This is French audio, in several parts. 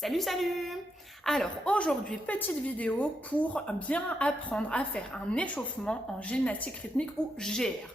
Salut, salut! Alors aujourd'hui, petite vidéo pour bien apprendre à faire un échauffement en gymnastique rythmique ou GR.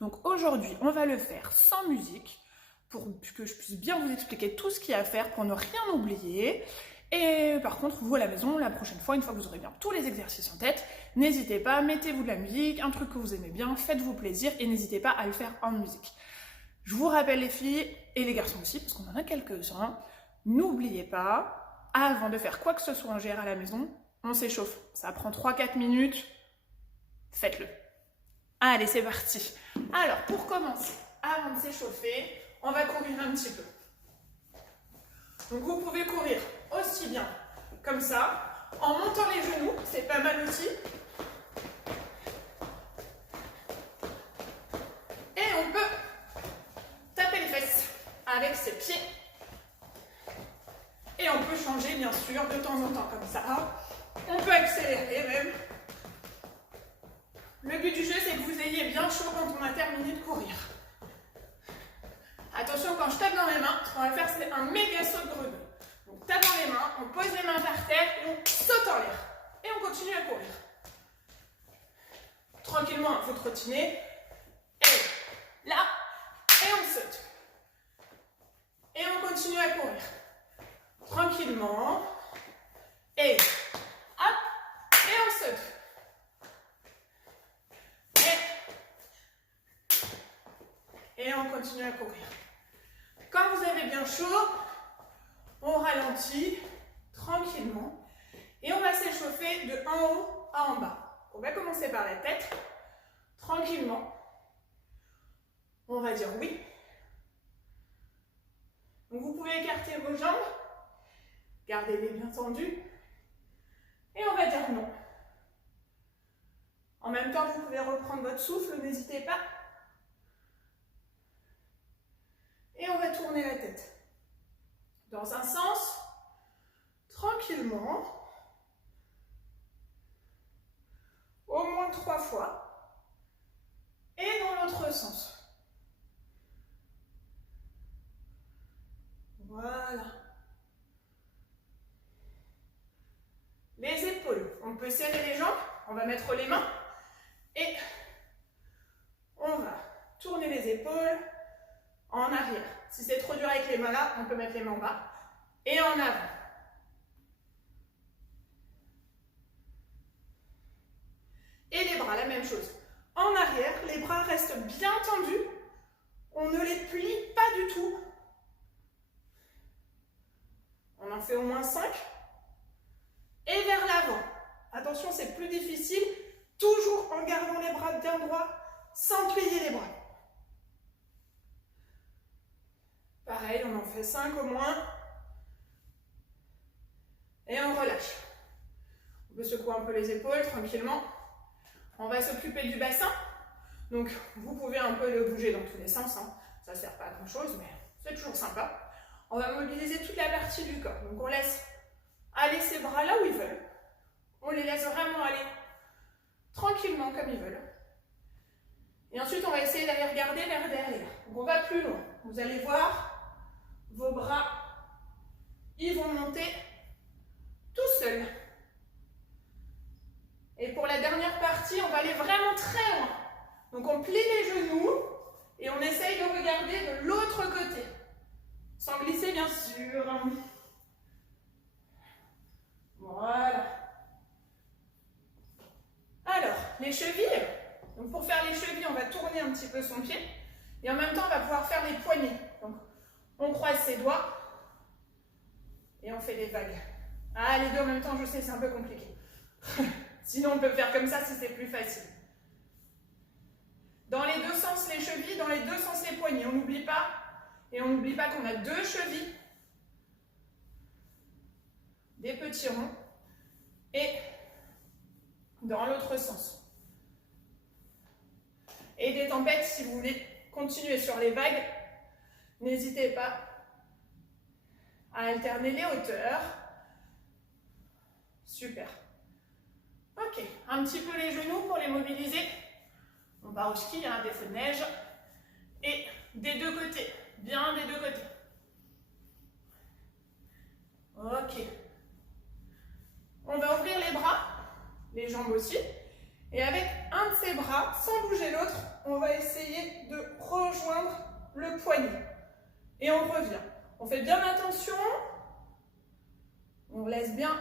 Donc aujourd'hui, on va le faire sans musique pour que je puisse bien vous expliquer tout ce qu'il y a à faire pour ne rien oublier. Et par contre, vous à la maison, la prochaine fois, une fois que vous aurez bien tous les exercices en tête, n'hésitez pas, mettez-vous de la musique, un truc que vous aimez bien, faites-vous plaisir et n'hésitez pas à le faire en musique. Je vous rappelle les filles et les garçons aussi, parce qu'on en a quelques-uns, n'oubliez pas, avant de faire quoi que ce soit en GR à la maison, on s'échauffe. Ça prend 3-4 minutes, faites-le. Allez, c'est parti. Alors, pour commencer, avant de s'échauffer, on va courir un petit peu. Donc vous pouvez courir aussi bien comme ça, en montant les genoux, c'est pas mal aussi. Et on peut taper les fesses avec ses pieds. Et on peut changer bien sûr de temps en temps comme ça. On peut accélérer même. Le but du jeu, c'est que vous ayez bien chaud quand on a terminé de courir. Attention, quand je tape dans mes mains, ce qu'on va faire, c'est un méga saut de grenouille. Donc tape dans les mains, on pose les mains par terre et on saute en l'air. Et on continue à courir. Tranquillement, il faut trottiner. Et là, et on saute. Et on continue à courir. Tranquillement. Et hop, et on saute. Et on continue à courir. Quand vous avez bien chaud, on ralentit tranquillement et on va s'échauffer de en haut à en bas. On va commencer par la tête, tranquillement. On va dire oui. Donc vous pouvez écarter vos jambes, gardez-les bien tendues et on va dire non. En même temps, vous pouvez reprendre votre souffle, n'hésitez pas. Et on va tourner la tête dans un sens, tranquillement, au moins 3 fois, et dans l'autre sens. Voilà. Les épaules, on peut serrer les jambes, on va mettre les mains, et on va tourner les épaules en arrière. Si c'est trop dur avec les mains là, on peut mettre les mains en bas. Et en avant. Et les bras, la même chose. En arrière, les bras restent bien tendus. On ne les plie pas du tout. On en fait au moins 5. Et vers l'avant. Attention, c'est plus difficile. Toujours en gardant les bras bien droits, sans plier les bras. Pareil, on en fait 5 au moins. Et on relâche. On peut secouer un peu les épaules tranquillement. On va s'occuper du bassin. Donc, vous pouvez un peu le bouger dans tous les sens. Ça ne sert pas à grand chose, mais c'est toujours sympa. On va mobiliser toute la partie du corps. Donc, on laisse aller ses bras là où ils veulent. On les laisse vraiment aller tranquillement comme ils veulent. Et ensuite, on va essayer d'aller regarder vers derrière. Donc, on va plus loin. Vous allez voir, vos bras, ils vont monter tout seuls. Et pour la dernière partie, on va aller vraiment très loin. Donc, on plie les genoux et on essaye de regarder de l'autre côté. Sans glisser, bien sûr. Voilà. Alors, les chevilles. Donc, pour faire les chevilles, on va tourner un petit peu son pied. Et en même temps, on va pouvoir faire les poignets. Donc, on croise ses doigts. Et on fait des vagues. Ah, les deux en même temps, je sais, c'est un peu compliqué. Sinon, on peut faire comme ça si c'est plus facile. Dans les deux sens, les chevilles, dans les deux sens, les poignets. On n'oublie pas. Et on n'oublie pas qu'on a 2 chevilles. Des petits ronds. Et dans l'autre sens. Et des tempêtes, si vous voulez continuer sur les vagues, n'hésitez pas à alterner les hauteurs. Super. Ok, un petit peu les genoux pour les mobiliser. On part au ski, il y a un défaut de neige. Et des deux côtés, bien des deux côtés. Ok. Ok. On va ouvrir les bras, les jambes aussi. Et avec un de ces bras, sans bouger l'autre, on va essayer de rejoindre le poignet. Et on revient. On fait bien attention. On laisse bien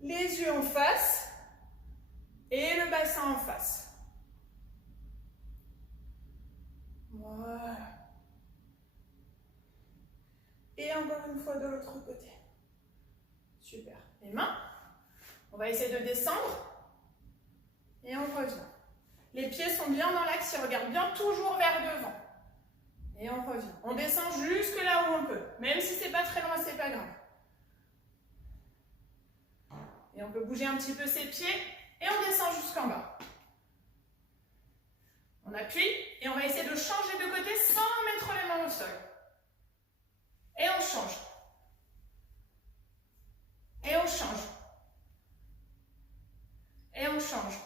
les yeux en face et le bassin en face. Voilà. Et encore une fois de l'autre côté. Super. Les mains. On va essayer de descendre. Et on revient. Les pieds sont bien dans l'axe, ils regardent bien toujours vers devant. Et on revient. On descend jusque là où on peut. Même si c'est pas très loin, c'est pas grave. Et on peut bouger un petit peu ses pieds. Et on descend jusqu'en bas. On appuie et on va essayer de changer de côté sans mettre les mains au sol. Et on change. Et on change. Et on change.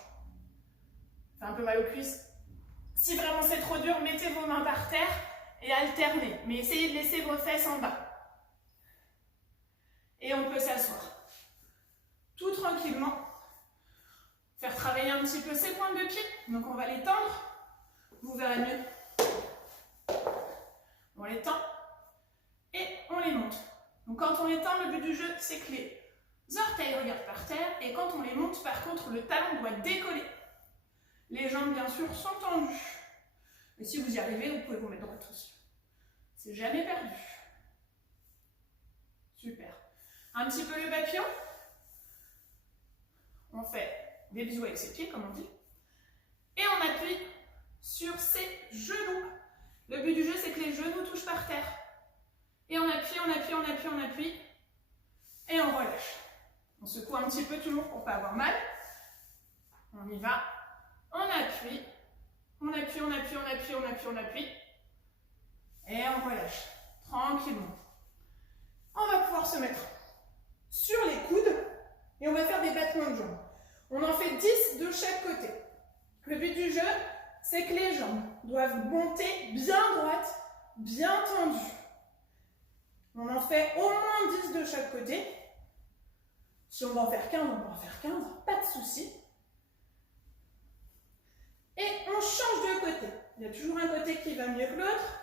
Ça fait un peu mal aux cuisses. Si vraiment c'est trop dur, mettez vos mains par terre et alternez. Mais essayez de laisser vos fesses en bas. Et on peut s'asseoir. Tout tranquillement. Faire travailler un petit peu ses pointes de pied. Donc on va les tendre. Vous verrez mieux. On les tend. Et on les monte. Donc quand on les tend, le but du jeu, c'est que les orteils regardent par terre. Et quand on les monte, par contre, le talon doit décoller. Les jambes, bien sûr, sont tendues. Et si vous y arrivez, vous pouvez vous mettre droit aussi. C'est jamais perdu. Super. Un petit peu le papillon. On fait des bisous avec ses pieds, comme on dit. Et on appuie sur ses genoux. Le but du jeu, c'est que les genoux touchent par terre. Et on appuie, on appuie, on appuie, on appuie. Et on relâche. On secoue un petit peu toujours pour ne pas avoir mal. On y va. On appuie. On appuie, on appuie, on appuie, on appuie, on appuie. Et on relâche. Tranquillement. On va pouvoir se mettre sur les coudes. Et on va faire des battements de jambes. On en fait 10 de chaque côté. Le but du jeu, c'est que les jambes doivent monter bien droites, bien tendues. On en fait au moins 10 de chaque côté. Si on va en faire 15, on peut en faire 15, pas de souci. Et on change de côté. Il y a toujours un côté qui va mieux que l'autre.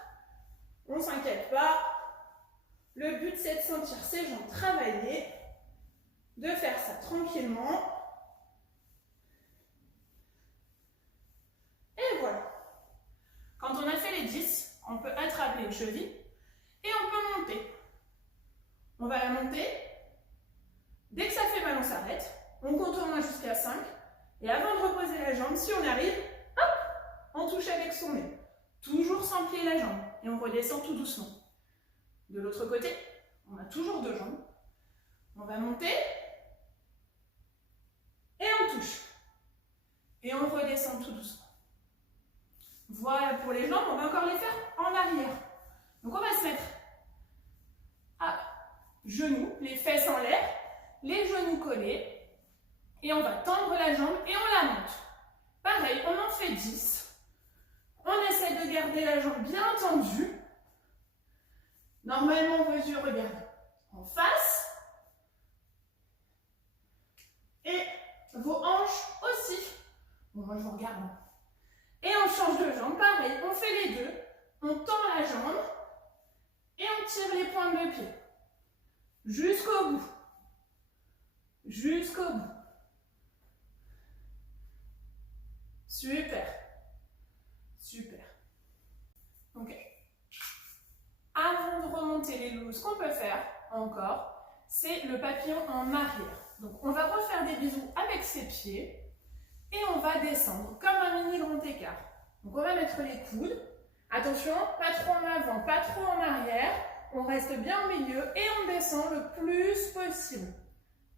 On ne s'inquiète pas. Le but, c'est de sentir ses jambes travailler, de faire ça tranquillement. Et voilà. Quand on a fait les 10, on peut attraper les chevilles et on peut monter. On va la monter. Dès que ça fait mal, on s'arrête. On compte au moins jusqu'à 5. Et avant de reposer la jambe, si on arrive, hop, on touche avec son nez. Toujours sans plier la jambe. Et on redescend tout doucement. De l'autre côté, on a toujours deux jambes. On va monter. Et on touche. Et on redescend tout doucement. Voilà pour les jambes, on va encore les faire en arrière. Donc on va se mettre à genoux, les fesses en l'air, les genoux collés. Et on va tendre la jambe et on la monte. Pareil, on en fait 10. On essaie de garder la jambe bien tendue. Normalement, vos yeux regardent en face. Et vos hanches aussi. Bon, moi je vous regarde. Et on change de jambe, pareil, on fait les deux. On tend la jambe et on tire les pointes de pied. Jusqu'au bout. Jusqu'au bout. Super. Super. Ok. Avant de remonter les loulous, ce qu'on peut faire encore, c'est le papillon en arrière. Donc on va refaire des bisous avec ses pieds. Et on va descendre comme un mini grand écart. Donc on va mettre les coudes. Attention, pas trop en avant, pas trop en arrière. On reste bien au milieu et on descend le plus possible.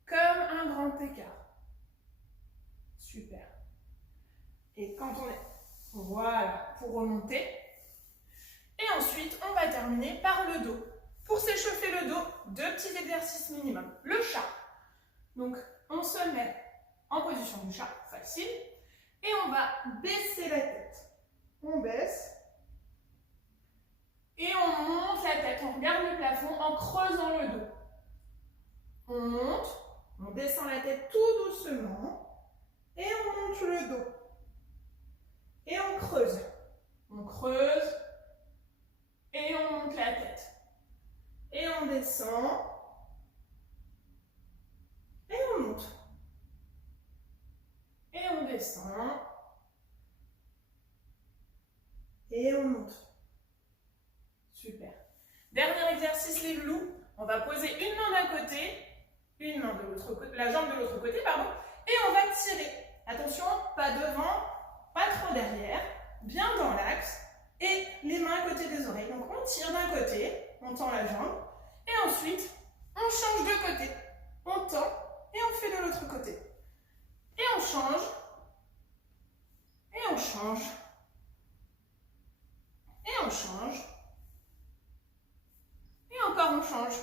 Comme un grand écart. Super. Et quand on est... Voilà, pour remonter. Et ensuite, on va terminer par le dos. Pour s'échauffer le dos, 2 petits exercices minimum. Le chat. Donc, on se met en position du chat, facile. Et on va baisser la tête. On baisse. Et on monte la tête. On regarde le plafond en creusant le dos. On monte, on descend la tête tout doucement et on monte le dos. Et on creuse. On creuse et on monte la tête. Et on descend et on monte. Et on descend et on monte. Super. Dernier exercice, les loups. On va poser une main d'un côté, une main de l'autre côté, la jambe de l'autre côté, pardon, et on va tirer. Attention, pas devant, pas trop derrière, bien dans l'axe, et les mains à côté des oreilles. Donc on tire d'un côté, on tend la jambe, et ensuite on change de côté. On tend et on fait de l'autre côté. Et on change, et on change, et on change, et encore on change,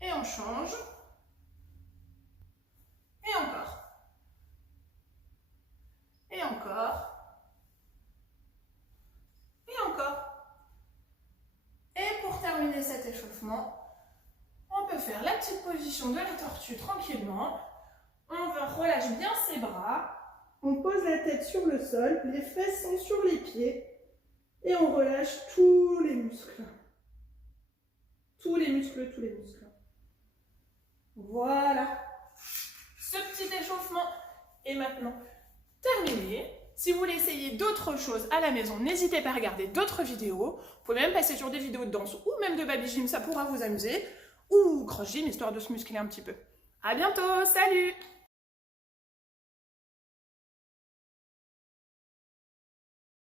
et on change, et encore, et encore, et encore. Et pour terminer cet échauffement, on peut faire la petite position de la tortue tranquillement. On relâche bien ses bras. On pose la tête sur le sol, les fesses sont sur les pieds. Et on relâche tous les muscles. Tous les muscles, tous les muscles. Voilà. Ce petit échauffement est maintenant terminé. Si vous voulez essayer d'autres choses à la maison, n'hésitez pas à regarder d'autres vidéos. Vous pouvez même passer sur des vidéos de danse ou même de baby gym, ça pourra vous amuser. Ou cross gym, histoire de se muscler un petit peu. À bientôt, salut!